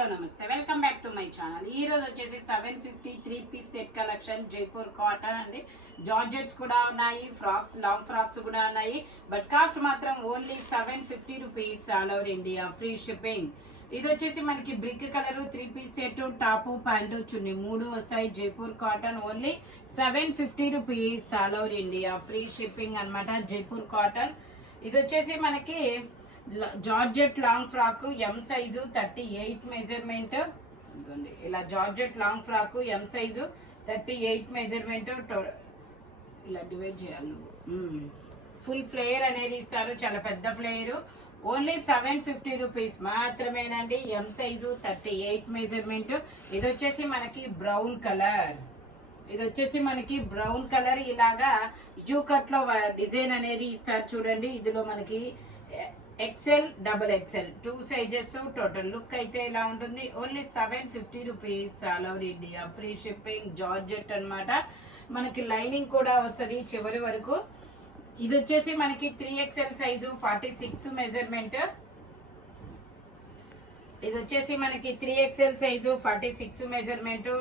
Hello నమస్తే, welcome back to my channel. ఈ రోజు వచ్చేసి 750 3-piece set collection Jaipur cotton అండి. జార్జెట్స్ కూడా ఉన్నాయి, ఫ్రాక్స్, లాంగ్ ఫ్రాక్స్ కూడా ఉన్నాయి. బట్ కాస్ట్ మాత్రం only 750 rupees, all over India, free shipping. ఇది వచ్చేసి మనకి brick colour 3-piece set, top pant chunni 3 వస్తాయి. Jaipur cotton only 750 rupees, all over India, free shipping అన్నమాట. జైపూర్ కాటన్. ఇది వచ్చేసి మనకి georgette long frock M size 38 measurement. ఇలా georgette long frock M size 38 measurement. ఇలా డివైడ్ చేయాలి. ఫుల్ ఫ్లేయర్ అనేది ఇస్తారు, చాలా పెద్ద ఫ్లేయర్. ఓన్లీ 750 రూపీస్ మాత్రమేనండి. M size 38 measurement. ఇది వచ్చేసి మనకి బ్రౌన్ కలర్. ఇలాగా యూ కట్ లో డిజైన్ అనేది ఇస్తారు చూడండి. ఇందులో మనకి XL, double XL 2 sizes. Total look అయితే ఇలా ఉంటుంది. Only 750 rupees, all over India, free shipping. Georgette అన్నమాట. మనకి లైనింగ్ కూడా వస్తుంది చివరి వరకు. ఇది వచ్చేసి మనకి 3XL సైజు 46 మెజర్మెంట్. ఇది వచ్చేసి మనకి 3XL సైజు 46 మెజర్మెంట్.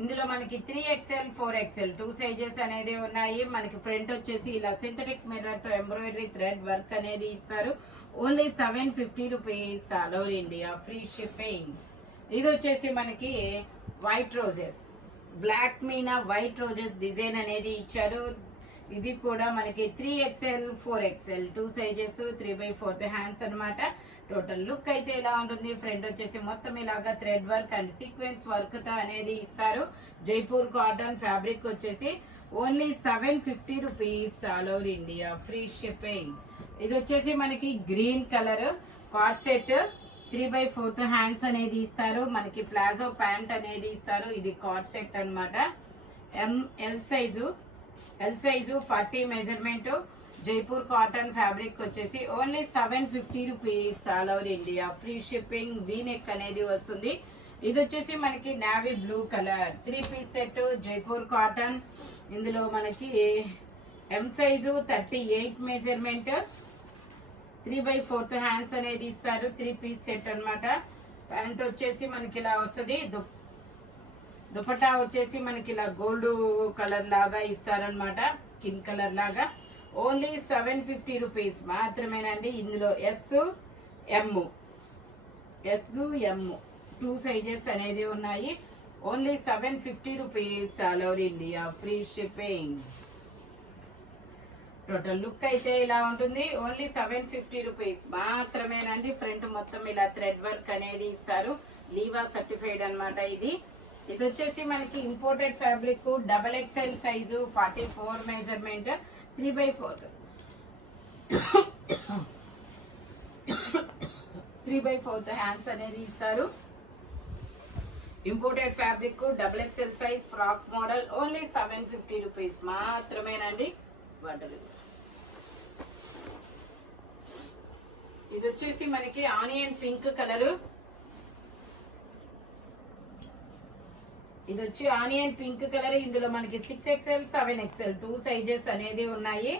ఇందులో మనకి 3XL 4XL 2 సైజెస్ అనేది ఉన్నాయి. మనకి ఫ్రంట్ వచ్చేసి ఇలా సింథటిక్ మిర్రర్ తో ఎంబ్రాయిడరీ థ్రెడ్ వర్క్ అనేది ఇస్తారు. Only 750 rupees, all over India, free shipping. ఇది వచ్చేసి మనకి వైట్ రోజెస్, బ్లాక్ మీనా వైట్ రోజెస్ డిజైన్ అనేది ఇచ్చారు. ఇది కూడా మనకి 3XL 4XL 2 సైజెస్, 3/4 హ్యాండ్స్ అన్నమాట. టోటల్ లుక్ అయితే ఇలా ఉంటుంది. ఫ్రంట్ వచ్చేసి మొత్తం ఇలాగా thread work and sequence work తో అనేది ఇస్తారు. జైపూర్ కాటన్. ఫ్యాబ్రిక్ వచ్చేసి only 750 rupees, all over India, free shipping. ఇది వచ్చేసి మనకి green colour coord set 3/4 hands అనేది ఇస్తారు. మనకి ప్లాజో ప్యాంట్ అనేది ఇస్తారు. ఇది కార్డ్ సెట్ అనమాట. L size 40 measurement. Jaipur cotton. Fabric వచ్చేసి only 750 rupees, all over India, free shipping. V neck అనేది వస్తుంది. ఇది వచ్చేసి మనకి navy blue colour 3-piece set Jaipur cotton. ఇందులో మనకి ఎం సైజు 38 మెజర్మెంట్. 3/4 హ్యాండ్స్ అనేది ఇస్తారు. 3-piece సెట్ అన్నమాట. ప్యాంట్ వచ్చేసి మనకి ఇలా వస్తుంది. దుపట్టా వచ్చేసి మనకి ఇలా గోల్డ్ కలర్ లాగా ఇస్తారనమాట, స్కిన్ కలర్ లాగా. ఓన్లీ 750 రూపీస్ మాత్రమేనండి. ఇందులో ఎస్ ఎం 2 సైజెస్ అనేది ఉన్నాయి. Only 750 rupees, all over India, free shipping. Total look అయితే ఇలా ఉంటుంది. ఓన్లీ 750 రూపీస్ మాత్రమేనండి. ఫ్రంట్ మొత్తం ఇలా థ్రెడ్ వర్క్ అనేది ఇస్తారు. లీవా సర్టిఫైడ్ అనమాట. ఇది వచ్చేసి మనకి imported fabric. Double XL size 44 measurement. 3/4 hands అనేది ఇస్తారు. Imported fabric, double XL size, frock model. Only 750 rupees మాత్రమేనండి. ఇది వచ్చేసి మనకి ఆనియన్ పింక్ కలర్. ఇది వచ్చి ఆనియన్ పింక్ కలర్. ఇందులో మనకి 6XL 7XL 2 సైజెస్ అనేది ఉన్నాయి.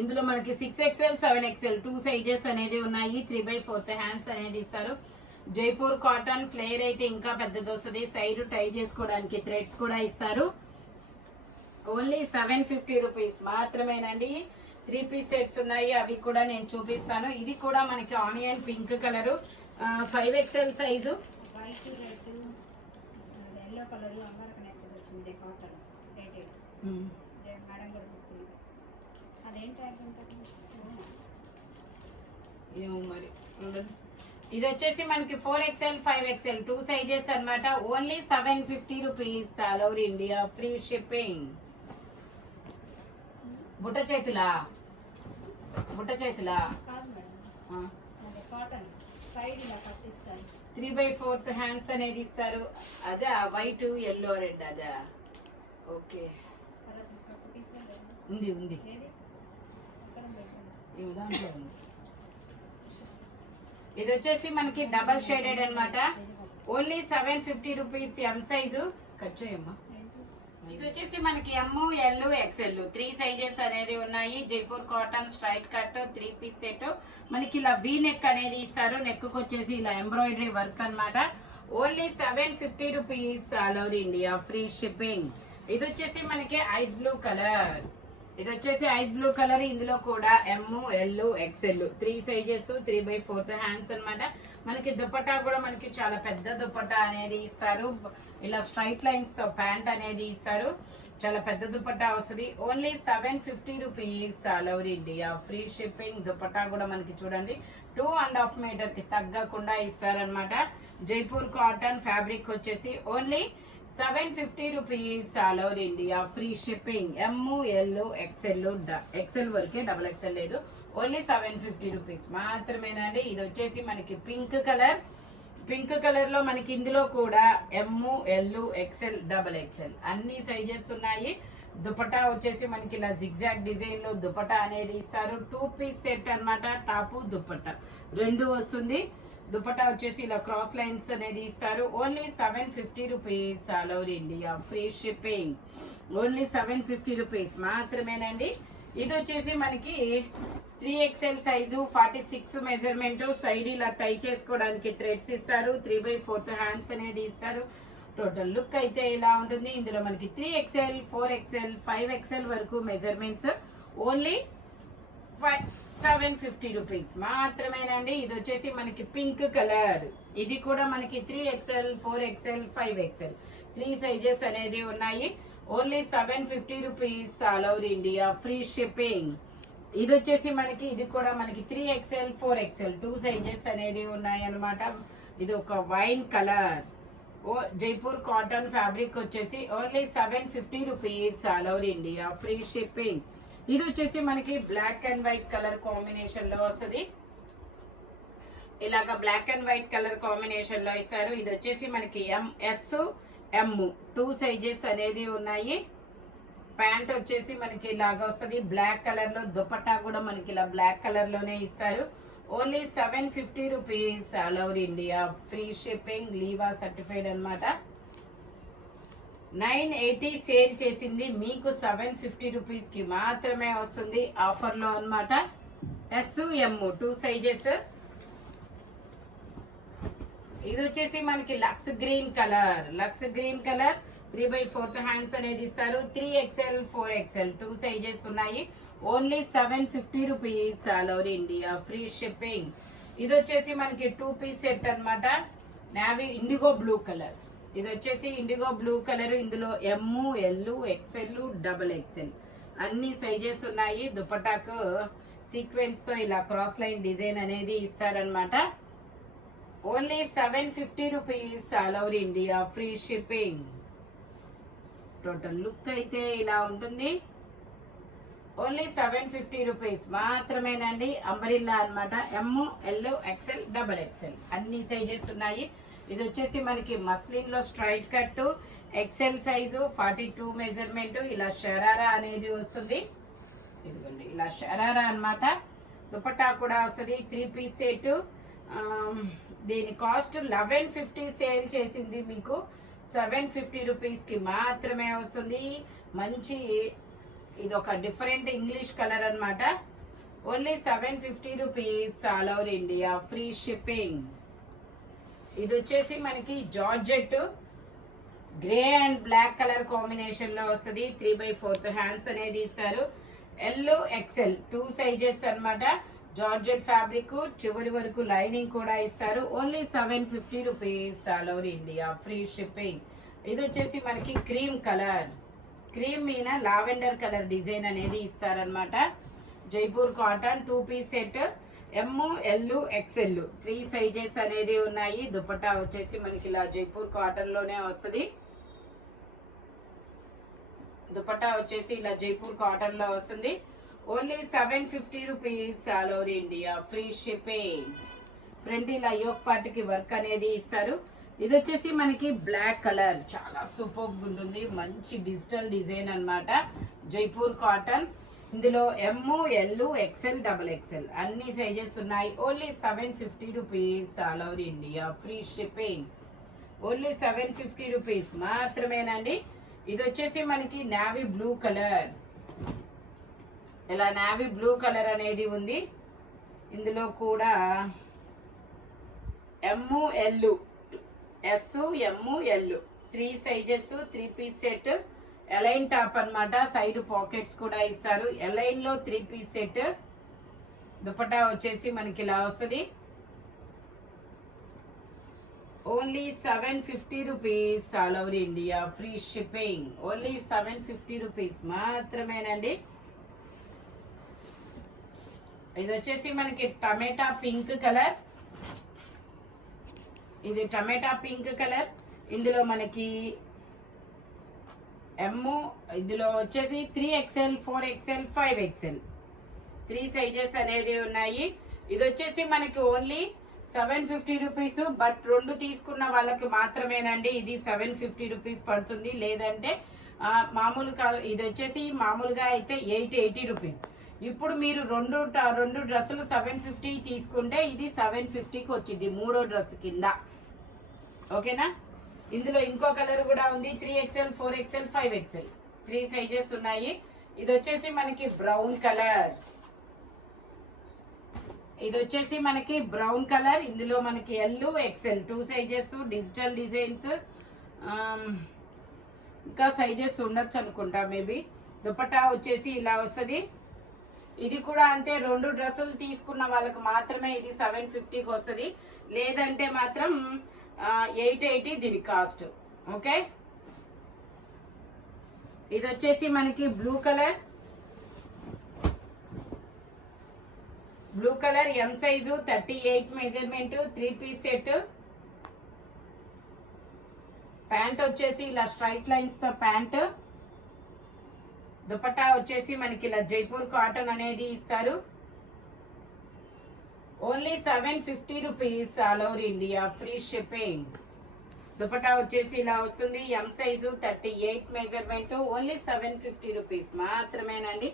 ఇందులో మనకి 6XL 7XL 2 సైజెస్ అనేది ఉన్నాయి. 3/4 హ్యాండ్స్ అనేది ఇస్తారు. జైపూర్ కాటన్. ఫ్లేయర్ అయితే ఇంకా పెద్దది వస్తుంది. సైడ్ టై చేసుకోవడానికి థ్రెడ్స్ కూడా ఇస్తారు. ఓన్లీ 750 రూపీస్ మాత్రమేనండి. 3-piece సెట్స్ ఉన్నాయి, అవి కూడా నేను చూపిస్తాను. ఇది కూడా మనకి onion pink colour 5XL size. ఏమో మరి. ఇది వచ్చేసి మనకి 4XL 5XL 2 సైజెస్ అన్నమాట. Only 750 rupees, all over India, free shipping. బుట్ట చేతులా 3/4 హ్యాండ్స్ అనేది ఇస్తారు. అదే వైట్, ఎల్లో, రెడ్. అదే ఓకే. ఉంది దాంట్లో ఉంది. ఇది వచ్చేసి మనకి డబల్ షేడెడ్ అన్నమాట. Only 750 rupees. M size cut చేయమ్మా. ఇది వచ్చేసి మనకి ఎమ్ ఎల్ ఎక్స్ఎల్ 3 సైజెస్ అనేది ఉన్నాయి. Jaipur cotton straight cut 3 piece set. మనకి ఇలా వీ నెక్ అనేది ఇస్తారు. నెక్ వచ్చేసి ఇలా ఎంబ్రాయిడరీ వర్క్ అన్నమాట. Only 750 rupees all over India, free shipping. ఇది వచ్చేసి మనకి ఐస్ బ్లూ కలర్. ఇందులో కూడా M L XL 3 sizes 3/4 hands అన్నమాట. మనకి దుపట్టా కూడా మనకి చాలా పెద్ద దుపట్టా అనేది ఇస్తారు. ఇలా స్ట్రైట్ లైన్స్ తో ప్యాంట్ అనేది ఇస్తారు. చాలా పెద్ద దుపట్టా వస్తుంది. Only 750 rupees all over India, free shipping. Dupatta కూడా మనకి చూడండి 2.5 మీటర్ కి తగ్గకుండా ఇస్తారనమాట. జైపూర్ కాటన్ ఫ్యాబ్రిక్ వచ్చేసి only 750 rupees all over India, free shipping. M L XL వరకే, డబుల్ ఎక్స్ఎల్ లేదు. ఓన్లీ 750 రూపీస్ మాత్రమేనండి. ఇది వచ్చేసి మనకి పింక్ కలర్ లో మనకి ఇందులో కూడా M L XL double XL అన్ని సైజెస్ ఉన్నాయి. దుపట్టా వచ్చేసి మనకి ఇలా జిగ్జాగ్ డిజైన్ లో దుపట్టా అనేది ఇస్తారు. 2 పీస్ సెట్ అన్నమాట. టాపు దుపట్టా రెండు వస్తుంది. దుపట్టా వచ్చేసి ఇలా క్రాస్ లైన్స్ అనేది ఇస్తారు. Only 750 rupees all over India, free shipping. Only 750 rupees మాత్రమేనండి. ఇది వచ్చేసి మనకి 3XL సైజు 46 మెజర్మెంట్. సైడ్ ఇలా టై చేసుకోవడానికి థ్రెడ్స్ ఇస్తారు. 3/4 హ్యాండ్స్ అనేది ఇస్తారు. టోటల్ లుక్ అయితే ఇలా ఉంటుంది. ఇందులో మనకి 3XL 4XL 5XL వరకు మెజర్మెంట్స్. ఓన్లీ 750 రూపీస్ మాత్రమేనండి. ఇది వచ్చేసి మనకి పింక్ కలర్. ఇది కూడా మనకి 3XL 4XL 5XL 3 సైజెస్ అనేది ఉన్నాయి. Only 750 rupees all over India, free shipping. ఇది వచ్చేసి మనకి ఇది కూడా మనకి 3XL 4XL 2 సైజెస్ అనేది ఉన్నాయి అన్నమాట. ఇది ఒక wine colour. Jaipur cotton fabric వచ్చేసి only 750 rupees all over India, free shipping. ఇది వచ్చేసి మనకి black and white colour combination లో వస్తుంది. ఇలాగా black and white colour combination లో ఇస్తారు. ఇది వచ్చేసి మనకి ఎస్ ఎమ్ 2 సైజెస్ అనేది ఉన్నాయి. ప్యాంట్ వచ్చేసి మనకి ఇలాగా వస్తుంది బ్లాక్ కలర్ లో. దుపట్టా కూడా మనకి ఇలా బ్లాక్ కలర్ లోనే ఇస్తారు. Only 750 rupees all over India, free shipping. Liva certified అన్నమాట. 980 సేల్ చేసింది, మీకు 750 రూపీస్ కి మాత్రమే వస్తుంది ఆఫర్ లో అన్నమాట. S M 2 sizes. ఇది వచ్చేసి మనకి లక్స్ గ్రీన్ కలర్ 3/4 హ్యాండ్స్ అనేది ఇస్తారు. 3XL 4XL 2 సైజెస్ ఉన్నాయి. Only 750 rupees all over India, free shipping. ఇది వచ్చేసి మనకి 2 పీస్ సెట్ అన్నమాట. Navy IndiGo blue colour. ఇది వచ్చేసి ఇండిగో బ్లూ కలర్. ఇందులో M L XL double XL అన్ని సైజెస్ ఉన్నాయి. దుపట్టాకు సీక్వెన్స్ తో ఇలా క్రాస్ లైన్ డిజైన్ అనేది ఇస్తారనమాట. Only 750 rupees all over India, free shipping. Total look అయితే ఇలా ఉంటుంది. ఓన్లీ 750 రూపీస్ మాత్రమేనండి. అంబరిల్లా అన్నమాట. M L XL double XL అన్ని సైజెస్ ఉన్నాయి. ఇది వచ్చేసి మనకి మస్లిన్ లో straight cut XL size 42 measurement. ఇలా షరారా అనేది వస్తుంది. ఇదిగోండి ఇలా షరారా అన్నమాట. దుపట్టా కూడా వస్తుంది. 3 పీస్ సెట్. దీని కాస్ట్ 1150 సేల్ చేసింది, మీకు 750 రూపీస్ కి మాత్రమే వస్తుంది. మంచి ఇది ఒక డిఫరెంట్ ఇంగ్లీష్ కలర్ అన్నమాట. Only 750 rupees all over India, free shipping. ఇది వచ్చేసి మనకి georgette grey and black colour combination లో వస్తుంది. 3/4 హ్యాండ్స్ అనేది ఇస్తారు. ఎల్ ఎక్స్ఎల్ 2 సైజెస్ అన్నమాట. జార్జెట్ ఫ్యాబ్రిక్ చివరి వరకు లైనింగ్ కూడా ఇస్తారు. Only 750 rupees all over India, free shipping. ఇది వచ్చేసి మనకి క్రీమ్ కలర్. క్రీమ్ మీద లావెండర్ కలర్ డిజైన్ అనేది ఇస్తారనమాట. Jaipur cotton 2 piece set. M L XL 3 sizes అనేది ఉన్నాయి. దుపట్టా వచ్చేసి మనకి ఇలా జైపూర్ కాటన్ లోనే వస్తుంది. దుపట్టా వచ్చేసి ఇలా జైపూర్ కాటన్ లో వస్తుంది. Only 750 rupees all over India, free shipping. Front ఇలా యోక్ పార్ట్ కి వర్క్ అనేది ఇస్తారు. ఇది వచ్చేసి మనకి బ్లాక్ కలర్, చాలా సూపర్ ఉంటుంది. మంచి డిజిటల్ డిజైన్ అన్నమాట. జైపూర్ కాటన్. ఇందులో M L XL double XL అన్ని సైజెస్ ఉన్నాయి. Only 750 rupees all over India, free shipping. Only 750 rupees మాత్రమేనండి. ఇది వచ్చేసి మనకి నావీ బ్లూ కలర్, ఇలా నావీ బ్లూ కలర్ అనేది ఉంది. ఇందులో కూడా ML S ML 3 sizes, 3 piece set, A line top అన్నమాట. సైడ్ పాకెట్స్ కూడా ఇస్తారు. ఎలైన్ లో 3 పీస్ సెట్. దుపట్టా వచ్చేసి మనకి ఇలా వస్తుంది. Only 750 rupees, all over India free shipping. Only 750 rupees మాత్రమేనండి. ఇది వచ్చేసి మనకి టమాటా పింక్ కలర్. ఇది టమాటా పింక్ కలర్. ఇందులో మనకి ఇందులో వచ్చేసి 3XL 4XL 5XL 3 సైజెస్ అనేది ఉన్నాయి. ఇది వచ్చేసి మనకి ఓన్లీ 750 రూపీస్. బట్ 2 తీసుకున్న వాళ్ళకి మాత్రమేనండి ఇది 750 రూపీస్ పడుతుంది. లేదంటే మామూలుగా ఇది వచ్చేసి మామూలుగా అయితే 880 రూపీస్. ఇప్పుడు మీరు రెండు డ్రెస్సులు 750 తీసుకుంటే ఇది 750కి వచ్చింది మూడో డ్రెస్ కింద. ఓకేనా? ఇందులో ఇంకో కలర్ కూడా ఉంది. 3XL 4XL 5XL 3 సైజెస్ ఉన్నాయి. ఇది వచ్చేసి మనకి బ్రౌన్ కలర్. ఇది వచ్చేసి మనకి బ్రౌన్ కలర్. ఇందులో మనకి LXL 2 సైజెస్, డిజిటల్ డిజైన్స్, ఇంకా సైజెస్ ఉండొచ్చు అనుకుంటా మేబీ. దుపట్టా వచ్చేసి ఇలా వస్తుంది. ఇది కూడా అంతే, 2 డ్రెస్సులు తీసుకున్న వాళ్ళకి మాత్రమే ఇది 750కి వస్తుంది. లేదంటే మాత్రం 880 దీని కాస్ట్. ఓకే, ఇది వచ్చేసి మనకి blue colour. Blue colour M size, 38 measurement, 3 piece set. Pant వచ్చేసి ఇలా స్ట్రైట్ లైన్స్ తో ప్యాంట్. దుపట్టా వచ్చేసి మనకి ఇలా జైపూర్ కాటన్ అనేది ఇస్తారు. Only 750 rupees, all over India free shipping. Dupatta వచ్చేసి ఇలా వస్తుంది. M size, 38 measurement, only 750 rupees మాత్రమేనండి.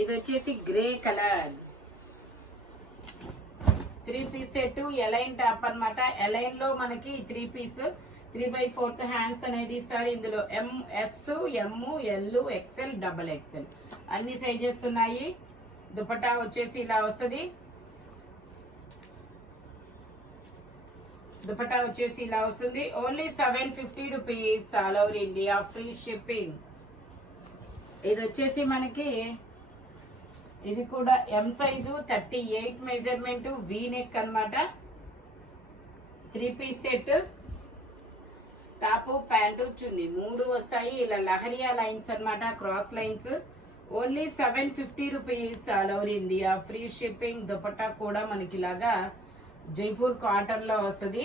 ఇది వచ్చేసి grey colour. 3 piece set, A line top అన్నమాట. ఎలైన్ లో మనకి 3 పీస్ 3/4 హ్యాండ్స్ అనేది ఇస్తారు. ఇందులో S M L XL XXL అన్ని సైజెస్ ఉన్నాయి. దుపట్టా వచ్చేసి ఇలా వస్తుంది. దుపట్టా వచ్చేసి ఇలా వస్తుంది. Only 750 rupees, all over India free shipping. ఇది వచ్చేసి మనకి ఇది కూడా M size, 38 measurement, V neck అన్నమాట. 3 piece set, top pant chunni 3 వస్తాయి. ఇలా లహరియా లైన్స్ అన్నమాట, cross lines. Only 750 rupees, all over India free shipping. Dupatta కూడా మనకి ఇలాగా జైపూర్ కాటన్ లో వస్తుంది.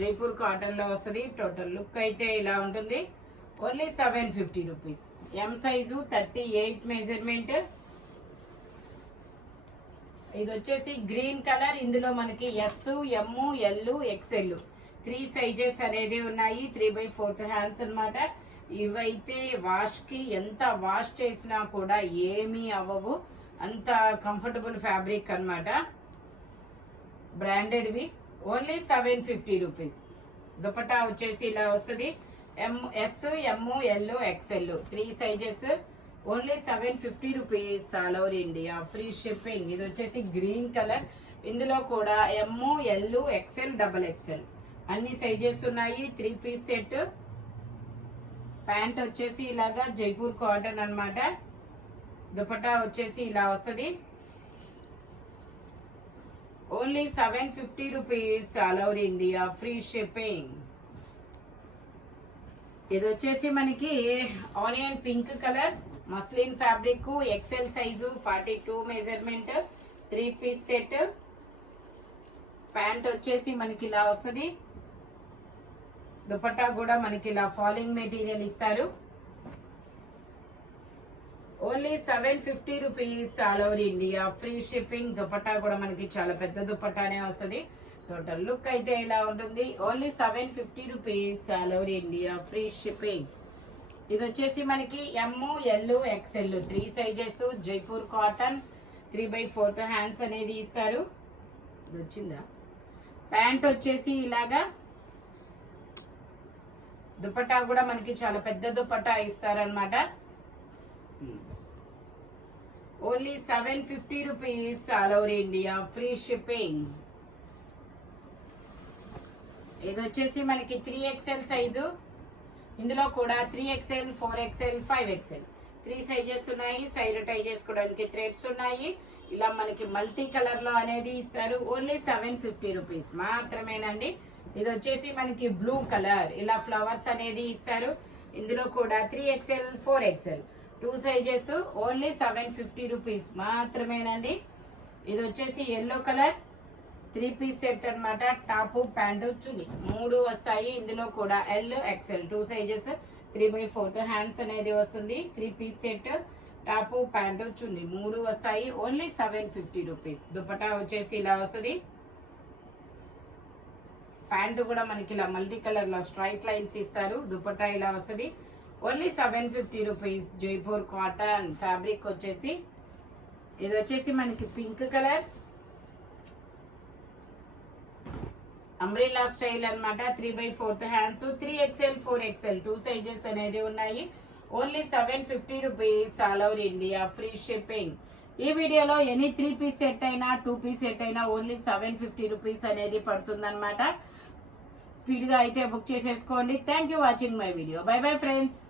జైపూర్ కాటన్ లో వస్తుంది. టోటల్ లుక్ అయితే ఇలా ఉంటుంది. Only 750 rupees. M size, 38 measurement. ఇది వచ్చేసి గ్రీన్ కలర్. ఇందులో మనకి S M L XL 3 sizes అనేది ఉన్నాయి. 3/4 హ్యాండ్స్ అన్నమాట. ఇవైతే వాష్ కి ఎంత వాష్ చేసినా కూడా ఏమీ అవ్వవు, అంత కంఫర్టబుల్ ఫ్యాబ్రిక్ అన్నమాట. బ్రాండెడ్వి. Only 750 rupees. దుపట్టా వచ్చేసి ఇలా వస్తుంది. S M L XL 3 sizes. Only 750 rupees, all over India free shipping. ఇది వచ్చేసి గ్రీన్ కలర్. ఇందులో కూడా M L XL XXL అన్ని సైజెస్ ఉన్నాయి. 3 పీస్ సెట్. ప్యాంట్ వచ్చేసి ఇలాగా జైపూర్ కాటన్ అన్నమాట. దుపట్టా వచ్చేసి ఇలా వస్తుంది. Only 750 rupees, all over India free shipping. ఇది వచ్చేసి మనకి onion pink colour, muslin fabric, XL size, 42 measurement, 3 piece set. Pant వచ్చేసి మనకి ఇలా వస్తుంది. దుపట్టా కూడా మనకి ఇలా ఫాలింగ్ మెటీరియల్ ఇస్తారు. Only 750 rupees, all over India free shipping. Dupatta కూడా మనకి చాలా పెద్ద దుపట్టానే వస్తుంది. టోటల్ లుక్ అయితే ఇలా ఉంటుంది. Only 750 rupees, all over India free shipping. ఇది వచ్చేసి మనకి M L XL 3 sizes, Jaipur cotton, 3/4 hands అనేది ఇస్తారు. ఇది వచ్చిందా? ప్యాంట్ వచ్చేసి ఇలాగా, దుపట్టా కూడా మనకి చాలా పెద్ద దుపట్టా ఇస్తారనమాట. Only 750 rupees, all over India free shipping. ఇది వచ్చేసి మనకి 3XL సైజు, ఇందులో కూడా 3XL, 4XL, 5XL 3 సైజెస్ ఉన్నాయి. సైడ్ టై చేసుకోవడానికి థ్రెడ్స్ ఉన్నాయి. ఇలా మనకి మల్టీ కలర్ లో అనేది ఇస్తారు. ఓన్లీ 750 రూపీస్ మాత్రమేనండి. ఇది వచ్చేసి మనకి బ్లూ కలర్, ఇలా ఫ్లవర్స్ అనేది ఇస్తారు. ఇందులో కూడా 3XL, 4XL 2 sizes, only 750 rupees మాత్రమేనండి. ఇది వచ్చేసి ఎల్లో కలర్ 3 పీస్ సెట్ అనమాట. టాప్ ప్యాంటు చున్నీ 3 వస్తాయి. ఇందులో కూడా L, XL 2 సైజెస్, 3/4 హ్యాండ్స్ అనేది వస్తుంది. 3 piece set, top pant chunni 3 వస్తాయి. Only 750 rupees. దుపట్టా వచ్చేసి ఇలా వస్తుంది. ప్యాంటు కూడా మనకి ఇలా మల్టీ కలర్ లో స్ట్రైట్ లైన్స్ ఇస్తారు. దుపట్టా ఇలా వస్తుంది. Only 750 rupees. Jaipur cotton fabric వచ్చేసి, ఇది వచ్చేసి మనకి పింక్ కలర్ అంబ్రెల్లా స్టైల్ అనమాట. 3/4 హ్యాండ్స్, 3XL, 4XL 2 సైజెస్ అనేది ఉన్నాయి. Only 750 rupees, all over India free shipping. ఈ వీడియోలో ఎనీ 3 పీస్ సెట్ అయినా 2 పీస్ సెట్ అయినా ఓన్లీ 750 రూపీస్ అనేది పడుతుంది అనమాట. స్పీడ్గా అయితే బుక్ చేసేసుకోండి. Thank you watching my video. By bye friends.